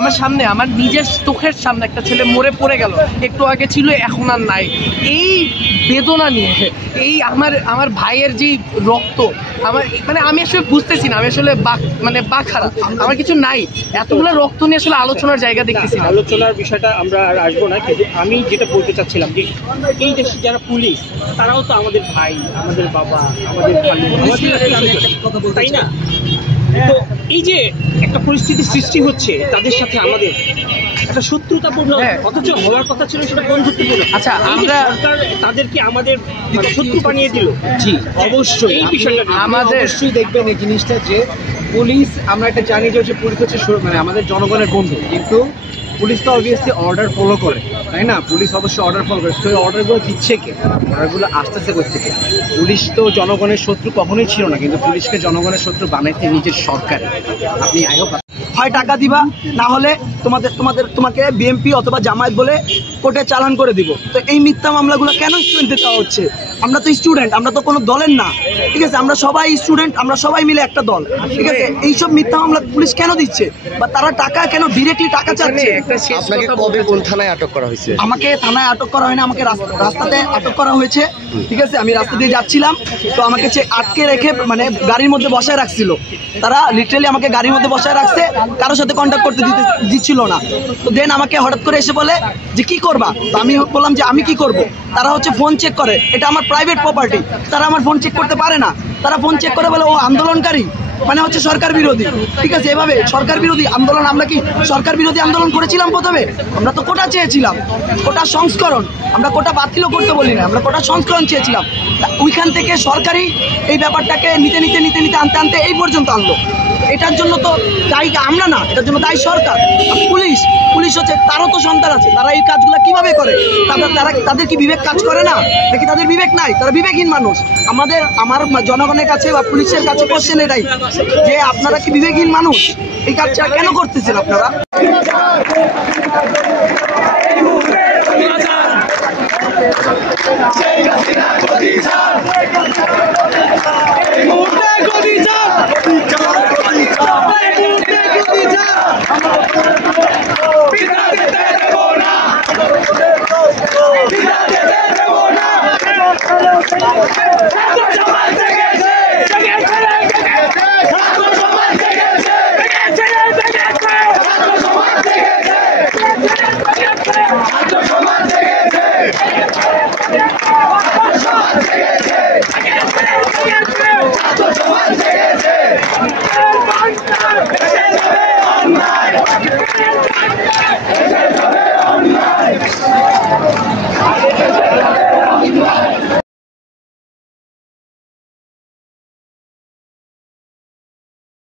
আমার সামনে, আমার নিজের চোখের সামনে একটা ছেলে মরে পড়ে গেল, একটু আগে ছিল এখন আর নাই। এই বেদনা নিয়ে আমার ভাইয়ের যে রক্ত, আমার মানে আমি আসলে বুঝতেছি না, আমি আসলে বাখারা, আমার কিছু নাই, এতগুলো রক্ত নিয়ে আসলে আলোচনার জায়গা দেখতেছি না। আলোচনার বিষয়টা আমরা আর আসবো না, কিন্তু আমি যেটা বলতে চাচ্ছিলাম যে এই দেশে যারা পুলিশ, তারাও তো আমাদের ভাই, আমাদের বাবা, আমাদের তাই না? তো এই যে একটা পরিস্থিতি সৃষ্টি হচ্ছে তাদের সাথে আমাদের একটা শত্রুতাপূর্ণ, অথচ হওয়ার কথা ছিল সেটা বন্ধুত্বপূর্ণ। আচ্ছা, আমরা সরকার তাদেরকে আমাদের শত্রু বানিয়ে দিল। জি অবশ্যই, এই বিষয়টা আমাদের অবশ্যই দেখবেন এই জিনিসটা যে পুলিশ, আমরা একটা জানি যে পুলিশ হচ্ছে মানে আমাদের জনগণের বন্ধু, কিন্তু পুলিশ তো অবভিয়াসলি অর্ডার ফলো করে, তাই না? পুলিশ অবশ্যই অর্ডার ফলো করে, সেই অর্ডারগুলো দিচ্ছে কে? অর্ডারগুলো আসতেছে কোথেকে? পুলিশ তো জনগণের শত্রু কখনোই ছিল না, কিন্তু পুলিশকে জনগণের শত্রু বানাইতে নিজের সরকার। আপনি আই হোপ হয় টাকা দিবা, না হলে তোমাকে বিএমপি অথবা জামায়াত বলে কোর্টে চালান করে দিব। তো এই মিথ্যা মামলাগুলো কেন স্টুডেন্টদের দেওয়া হচ্ছে? আমরা তো স্টুডেন্ট, আমরা তো কোনো দলের না, ঠিক আছে? আমরা সবাই স্টুডেন্ট, আমরা সবাই মিলে একটা দল, ঠিক আছে? এইসব মিথ্যা মামলা পুলিশ কেন দিচ্ছে, বা তারা টাকা কেন ডিরেক্টলি টাকা চাচ্ছে? আপনাকে কবে কোন থানায় আটক করা হয়েছে? আমাকে থানায় আটক করা হয় না, আমাকে রাস্তাতে আটক করা হয়েছে, ঠিক আছে? আমি রাস্তা দিয়ে যাচ্ছিলাম, তো আমাকে আটকে রেখে মানে গাড়ির মধ্যে বসায় রাখছিল তারা, লিটারালি আমাকে গাড়ির মধ্যে বসায় রাখছে, কারোর সাথে কন্ট্যাক্ট করতে দিচ্ছিল না। তো দেন আমাকে হঠাৎ করে এসে বলে যে কি করবা, তো আমি বললাম যে আমি কি করব, তারা হচ্ছে ফোন চেক করে, এটা আমার প্রাইভেট প্রপার্টি, তারা আমার ফোন চেক করতে পারে না, তারা ফোন চেক করে বলে ও আন্দোলনকারী, মানে হচ্ছে সরকার বিরোধী, ঠিক আছে? এভাবে সরকার বিরোধী আন্দোলন, আমরা কি সরকার বিরোধী আন্দোলন করেছিলাম প্রথমে? আমরা তো কোটা চেয়েছিলাম, কোটা সংস্করণ, আমরা কোটা বাতিলও করতে বলি না, আমরা কোটা সংস্করণ চেয়েছিলাম। ওইখান থেকে সরকারি এই ব্যাপারটাকে নিতে নিতে নিতে নিতে আনতে আনতে এই পর্যন্ত আনলো। এটার জন্য তো দায়ী আমরা না, এটার জন্য দায়ী সরকার। পুলিশ হচ্ছে, তারও তো সন্তান আছে, তারা এই কাজগুলো কিভাবে করে? তাদের কি বিবেক কাজ করে না, নাকি তাদের বিবেক নাই? তারা বিবেকহীন মানুষ। আমার জনগণের কাছে বা পুলিশের কাছে কোশ্চেন এটাই যে আপনারা কি বিবেকহীন মানুষ? এই কাজটা কেন করতেছেন আপনারা? অন্যায়